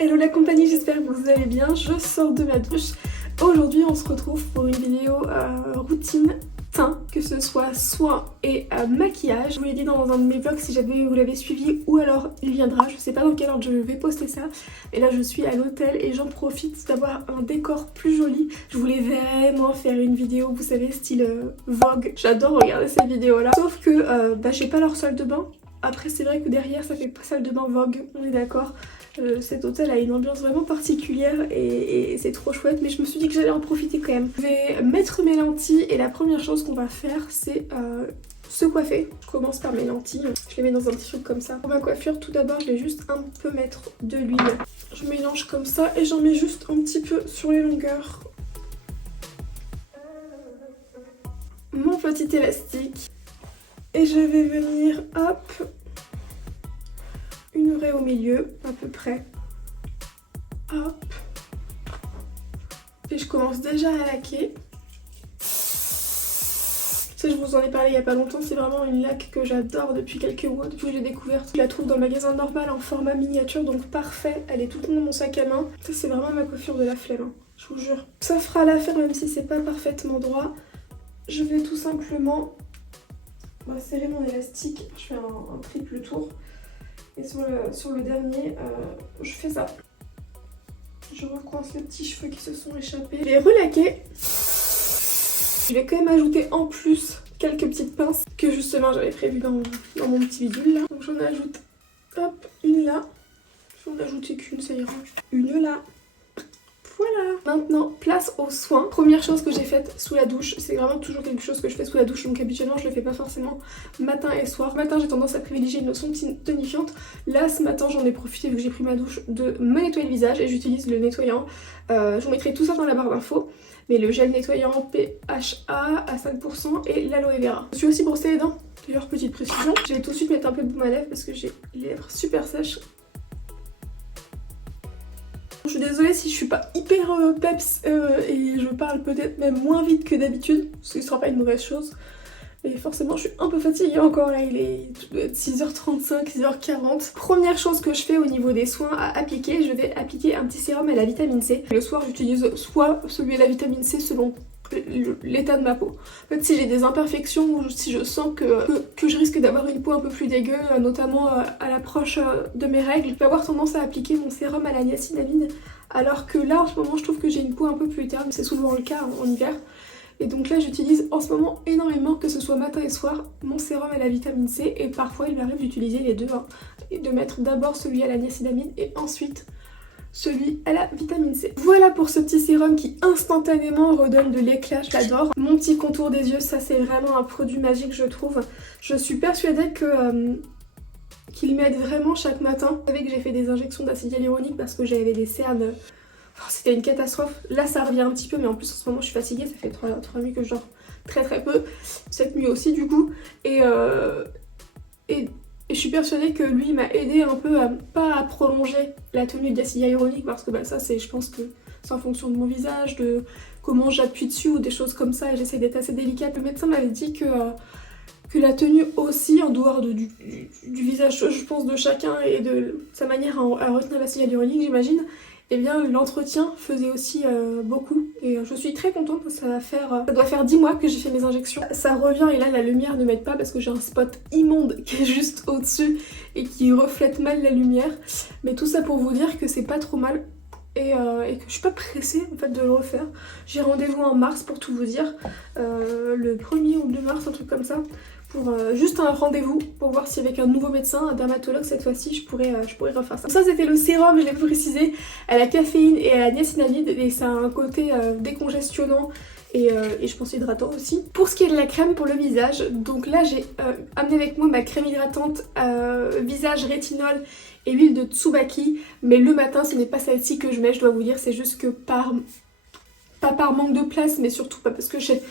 Hello la compagnie, j'espère que vous allez bien, je sors de ma douche. Aujourd'hui on se retrouve pour une vidéo routine teint, que ce soit soin et maquillage. Je vous l'ai dit dans un de mes vlogs si jamais vous l'avez suivi ou alors il viendra, je sais pas dans quelle ordre je vais poster ça. Et là je suis à l'hôtel et j'en profite d'avoir un décor plus joli. Je voulais vraiment faire une vidéo, vous savez, style Vogue. J'adore regarder ces vidéos là, sauf que j'ai pas leur salle de bain. Après c'est vrai que derrière ça fait pas salle de bain Vogue, on est d'accord. Cet hôtel a une ambiance vraiment particulière et c'est trop chouette, mais je me suis dit que j'allais en profiter quand même. Je vais mettre mes lentilles et la première chose qu'on va faire c'est se coiffer. Je commence par mes lentilles, je les mets dans un petit truc comme ça. Pour ma coiffure, tout d'abord je vais juste un peu mettre de l'huile. Je mélange comme ça et j'en mets juste un petit peu sur les longueurs. Mon petit élastique. Et je vais venir, hop, une raie au milieu, à peu près. Hop. Et je commence déjà à laquer. Ça, je vous en ai parlé il n'y a pas longtemps, c'est vraiment une laque que j'adore depuis quelques mois, depuis que je l'ai découverte. Je la trouve dans le magasin normal en format miniature, donc parfait. Elle est toute dans mon sac à main. Ça, c'est vraiment ma coiffure de la flemme, hein, je vous jure. Ça fera l'affaire même si c'est pas parfaitement droit. Je vais tout simplement serrer mon élastique. Je fais un triple tour. Et sur le dernier, je fais ça. Je recoince les petits cheveux qui se sont échappés. Je vais relaquer. Je vais quand même ajouter en plus quelques petites pinces que justement j'avais prévues dans mon petit bidule là. Donc j'en ajoute, hop, une là. Je vais en ajouter qu'une, ça ira. Une là. Voilà. Maintenant, place aux soins. Première chose que j'ai faite sous la douche, c'est vraiment toujours quelque chose que je fais sous la douche, donc habituellement je le fais pas forcément matin et soir. Matin j'ai tendance à privilégier une lotion tonifiante. Là ce matin j'en ai profité vu que j'ai pris ma douche de me nettoyer le visage et j'utilise le nettoyant. Je vous mettrai tout ça dans la barre d'infos. Mais le gel nettoyant PHA à 5% et l'aloe vera. Je suis aussi brossé les dents, d'ailleurs petite précision. Je vais tout de suite mettre un peu de baume à lèvres parce que j'ai les lèvres super sèches. Je suis désolée si je suis pas hyper peps et je parle peut-être même moins vite que d'habitude, ce qui sera pas une mauvaise chose. Mais forcément je suis un peu fatiguée encore là, il est 6h35, 6h40. Première chose que je fais au niveau des soins à appliquer, je vais appliquer un petit sérum à la vitamine C. Le soir j'utilise soit celui à la vitamine C selon l'état de ma peau. En fait si j'ai des imperfections ou si je sens que je risque d'avoir une peau un peu plus dégueu, notamment à l'approche de mes règles, je vais avoir tendance à appliquer mon sérum à la niacinamide, alors que là en ce moment je trouve que j'ai une peau un peu plus terne, c'est souvent le cas en hiver. Et donc là j'utilise en ce moment énormément, que ce soit matin et soir, mon sérum à la vitamine C, et parfois il m'arrive d'utiliser les deux, hein, et de mettre d'abord celui à la niacinamide et ensuite celui à la vitamine C. Voilà pour ce petit sérum qui instantanément redonne de l'éclat, j'adore. Mon petit contour des yeux, ça c'est vraiment un produit magique je trouve. Je suis persuadée que qu'il m'aide vraiment chaque matin. Vous savez que j'ai fait des injections d'acide hyaluronique parce que j'avais des cernes. Enfin, c'était une catastrophe. Là ça revient un petit peu mais en plus en ce moment je suis fatiguée, ça fait 3 nuits que je dors très peu. Cette nuit aussi du coup. Et je suis persuadée que lui m'a aidé un peu pas à prolonger la tenue d'acide hyaluronique parce que ça c'est, je pense que c'est en fonction de mon visage, de comment j'appuie dessus ou des choses comme ça et j'essaie d'être assez délicate. Le médecin m'avait dit que la tenue aussi, en dehors du visage je pense de chacun et de sa manière à retenir l'acide hyaluronique j'imagine, et bien l'entretien faisait aussi beaucoup et je suis très contente parce que ça doit faire 10 mois que j'ai fait mes injections. Ça revient et là la lumière ne m'aide pas parce que j'ai un spot immonde qui est juste au-dessus et qui reflète mal la lumière, mais tout ça pour vous dire que c'est pas trop mal et que je suis pas pressée en fait de le refaire. J'ai rendez-vous en mars pour tout vous dire, le 1er ou 2 mars, un truc comme ça, pour juste un rendez-vous pour voir si avec un nouveau médecin, un dermatologue cette fois-ci, je pourrais refaire ça. Ça c'était le sérum, je l'ai précisé, à la caféine et à la niacinamide et ça a un côté décongestionnant et je pense hydratant aussi. Pour ce qui est de la crème pour le visage, donc là j'ai amené avec moi ma crème hydratante visage rétinol et huile de Tsubaki, mais le matin ce n'est pas celle-ci que je mets, je dois vous dire, c'est juste que pas par manque de place mais surtout pas parce que j'ai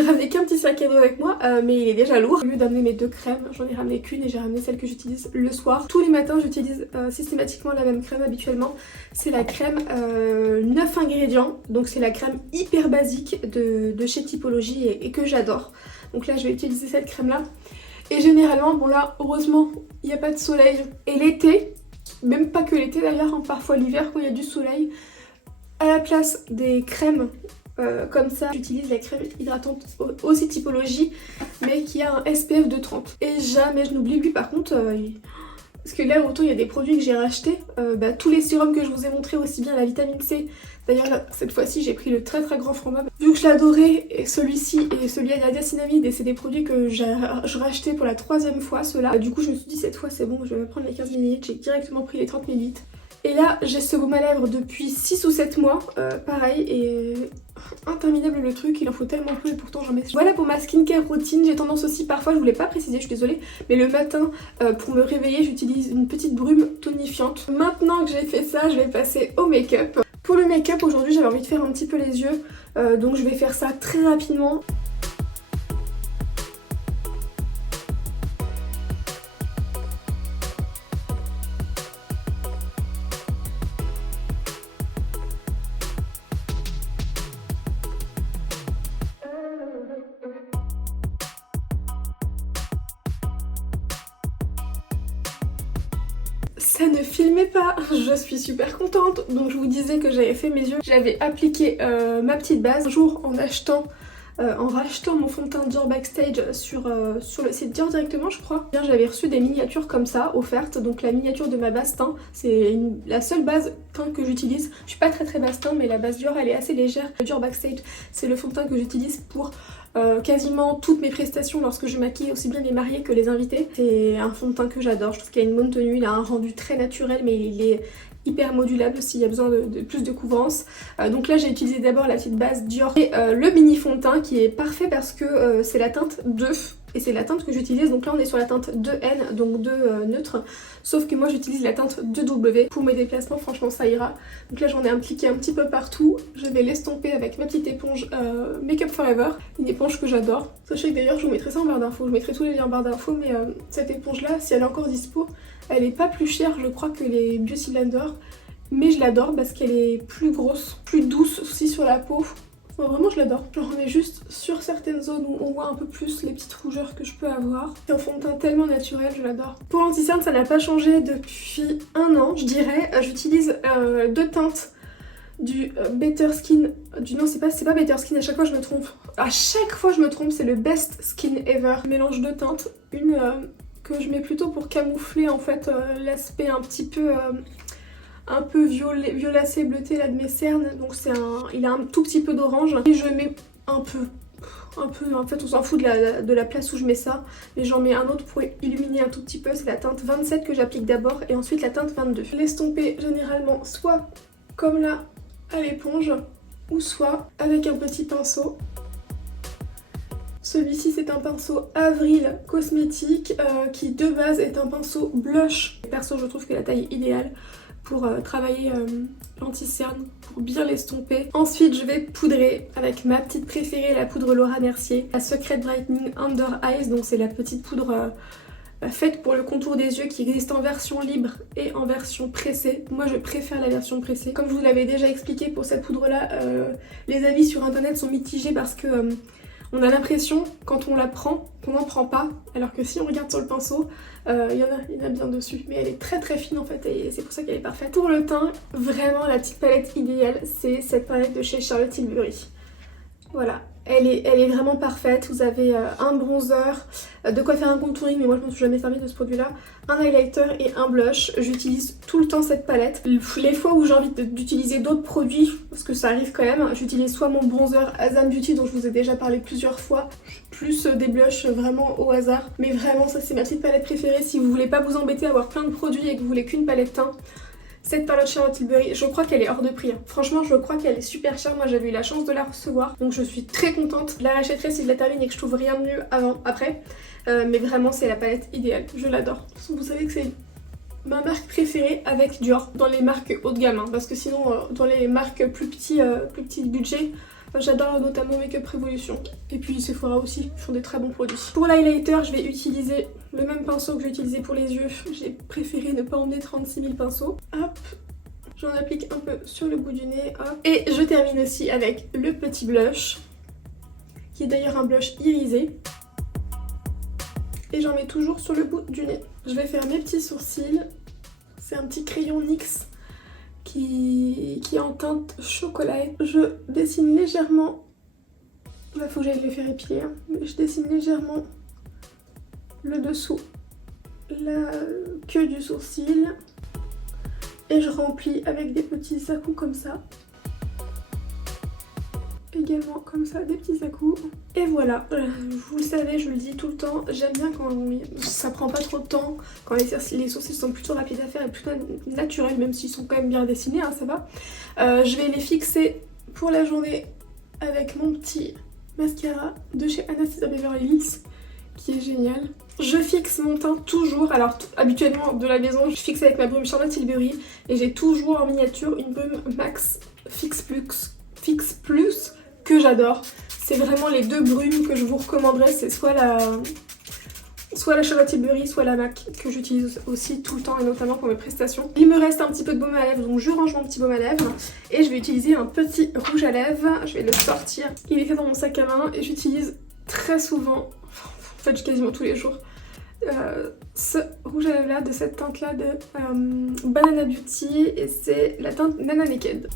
ramené qu'un petit sac à dos avec moi mais il est déjà lourd. Au lieu d'amener mes 2 crèmes, j'en ai ramené qu'une et j'ai ramené celle que j'utilise le soir. Tous les matins j'utilise systématiquement la même crème habituellement. C'est la crème 9 ingrédients, donc c'est la crème hyper basique de chez Typologie et que j'adore. Donc là je vais utiliser cette crème là. Et généralement, bon là heureusement il n'y a pas de soleil et l'été, même pas que l'été d'ailleurs, hein, parfois l'hiver quand il y a du soleil. À la place des crèmes comme ça, j'utilise la crème hydratante aussi typologie, mais qui a un SPF de 30. Et jamais je n'oublie lui par contre, parce que là autant il y a des produits que j'ai rachetés, tous les sérums que je vous ai montrés, aussi bien la vitamine C, d'ailleurs là, cette fois-ci j'ai pris le très grand format, vu que je l'adorais, et celui-ci et celui à la niacinamide, et c'est des produits que je rachetais pour la 3e fois, ceux-là. Du coup je me suis dit cette fois c'est bon, je vais prendre les 15 ml, j'ai directement pris les 30 ml. Et là j'ai ce baume à lèvres depuis 6 ou 7 mois, pareil, et interminable le truc, il en faut tellement peu et pourtant j'en mets. Voilà pour ma skincare routine. J'ai tendance aussi parfois, je voulais pas préciser, je suis désolée, mais le matin pour me réveiller j'utilise une petite brume tonifiante. Maintenant que j'ai fait ça, je vais passer au make-up. Pour le make-up aujourd'hui j'avais envie de faire un petit peu les yeux, donc je vais faire ça très rapidement. Ça ne filmait pas, je suis super contente. Donc je vous disais que j'avais fait mes yeux, j'avais appliqué ma petite base un jour en rachetant mon fond de teint Dior Backstage sur le site Dior directement je crois. J'avais reçu des miniatures comme ça offertes, donc la miniature de ma base teint, c'est la seule base teint que j'utilise. Je suis pas très base teint mais la base Dior elle est assez légère. Le Dior Backstage c'est le fond de teint que j'utilise pour quasiment toutes mes prestations lorsque je maquille aussi bien les mariés que les invités. C'est un fond de teint que j'adore, je trouve qu'il a une bonne tenue, il a un rendu très naturel mais il est hyper modulable s'il y a besoin de plus de couvrance. Donc là j'ai utilisé d'abord la petite base Dior et le mini fond de teint qui est parfait parce que c'est la teinte 2 et c'est la teinte que j'utilise. Donc là on est sur la teinte 2N, donc 2 neutre, sauf que moi j'utilise la teinte 2W pour mes déplacements, franchement ça ira. Donc là j'en ai appliqué un petit peu partout, je vais l'estomper avec ma petite éponge Make Up Forever, une éponge que j'adore. Sachez que d'ailleurs je vous mettrai ça en barre d'infos, je mettrai tous les liens en barre d'infos, mais cette éponge là, si elle est encore dispo, elle est pas plus chère je crois que les Beauty Blender, mais je l'adore parce qu'elle est plus grosse, plus douce aussi sur la peau. Enfin, vraiment je l'adore. J'en remets juste sur certaines zones où on voit un peu plus les petites rougeurs que je peux avoir. C'est un fond de teint tellement naturel, je l'adore. Pour l'anti-cerne ça n'a pas changé depuis 1 an je dirais. J'utilise 2 teintes du Better Skin, non c'est pas Better Skin, à chaque fois je me trompe. À chaque fois je me trompe, c'est le Best Skin Ever. Mélange 2 teintes, une que je mets plutôt pour camoufler en fait l'aspect un petit peu violacé, bleuté là de mes cernes, donc il a un tout petit peu d'orange et je mets un peu, en fait on s'en fout de la place où je mets ça, mais j'en mets un autre pour illuminer un tout petit peu, c'est la teinte 27 que j'applique d'abord et ensuite la teinte 22. Je l'estomper généralement soit comme là à l'éponge ou soit avec un petit pinceau. Celui-ci c'est un pinceau Avril Cosmétique qui de base est un pinceau blush. Perso je trouve que la taille est idéale pour travailler l'anti-cerne, pour bien l'estomper. Ensuite je vais poudrer avec ma petite préférée, la poudre Laura Mercier, la Secret Brightening Under Eyes, donc c'est la petite poudre faite pour le contour des yeux qui existe en version libre et en version pressée. Moi je préfère la version pressée. Comme je vous l'avais déjà expliqué pour cette poudre là, les avis sur internet sont mitigés parce que on a l'impression quand on la prend qu'on n'en prend pas, alors que si on regarde sur le pinceau, il y en a bien dessus. Mais elle est très fine en fait et c'est pour ça qu'elle est parfaite. Pour le teint, vraiment la petite palette idéale, c'est cette palette de chez Charlotte Tilbury. Voilà, elle est vraiment parfaite. Vous avez un bronzer, de quoi faire un contouring, mais moi je m'en suis jamais servi de ce produit là, un highlighter et un blush. J'utilise tout le temps cette palette. Les fois où j'ai envie d'utiliser d'autres produits, parce que ça arrive quand même, j'utilise soit mon bronzer Azam Beauty dont je vous ai déjà parlé plusieurs fois, plus des blushs vraiment au hasard. Mais vraiment ça c'est ma petite palette préférée si vous voulez pas vous embêter à avoir plein de produits et que vous voulez qu'une palette teint. Cette palette Charlotte Tilbury, je crois qu'elle est hors de prix. Franchement, je crois qu'elle est super chère. Moi, j'avais eu la chance de la recevoir. Donc, je suis très contente. Je la rachèterai si je la termine et que je trouve rien de mieux après. Mais vraiment, c'est la palette idéale. Je l'adore. De toute façon, vous savez que c'est ma marque préférée avec Dior dans les marques haut de gamme. Hein, parce que sinon, dans les marques plus petits budget, j'adore notamment Make Up Revolution. Et puis Sephora aussi, ils font des très bons produits. Pour l'highlighter, je vais utiliser le même pinceau que j'ai utilisé pour les yeux. J'ai préféré ne pas emmener 36 000 pinceaux. Hop, j'en applique un peu sur le bout du nez. Hop. Et je termine aussi avec le petit blush, qui est d'ailleurs un blush irisé. Et j'en mets toujours sur le bout du nez. Je vais faire mes petits sourcils. C'est un petit crayon NYX qui est en teinte chocolat. Je dessine légèrement, il faut que j'aille le faire épiler, hein. Mais je dessine légèrement le dessous, la queue du sourcil et je remplis avec des petits à-coups comme ça. Également comme ça, des petits à-coups. Et voilà, vous le savez, je le dis tout le temps, j'aime bien quand ça prend pas trop de temps, quand les sourcils sont plutôt rapides à faire et plutôt naturels, même s'ils sont quand même bien dessinés, hein, ça va. Je vais les fixer pour la journée avec mon petit mascara de chez Anastasia Beverly Hills, qui est génial. Je fixe mon teint toujours, alors habituellement de la maison, je fixe avec ma brume Charlotte Tilbury et j'ai toujours en miniature une brume Max Fix Plus que j'adore. C'est vraiment les deux brumes que je vous recommanderais, c'est soit la Charlotte Tilbury, soit la MAC que j'utilise aussi tout le temps et notamment pour mes prestations. Il me reste un petit peu de baume à lèvres, donc je range mon petit baume à lèvres et je vais utiliser un petit rouge à lèvres. Je vais le sortir. Il est fait dans mon sac à main et j'utilise très souvent, en fait quasiment tous les jours, ce rouge à lèvres là de cette teinte là de Banana Beauty et c'est la teinte Nana Naked.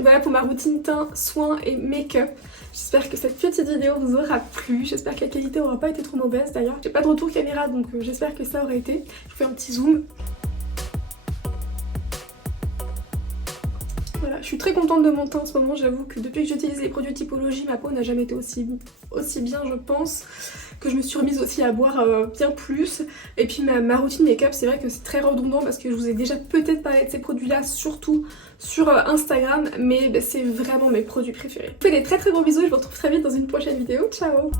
Voilà pour ma routine teint, soins et make-up. J'espère que cette petite vidéo vous aura plu, j'espère que la qualité aura pas été trop mauvaise d'ailleurs. J'ai pas de retour caméra donc j'espère que ça aurait été. Je vous fais un petit zoom. Voilà, je suis très contente de mon teint en ce moment, j'avoue que depuis que j'utilise les produits Typologie, ma peau n'a jamais été aussi bien je pense, que je me suis remise aussi à boire bien plus. Et puis ma routine make-up, c'est vrai que c'est très redondant parce que je vous ai déjà peut-être parlé de ces produits-là, surtout sur Instagram, mais c'est vraiment mes produits préférés. Je vous fais des très gros bisous et je vous retrouve très vite dans une prochaine vidéo. Ciao!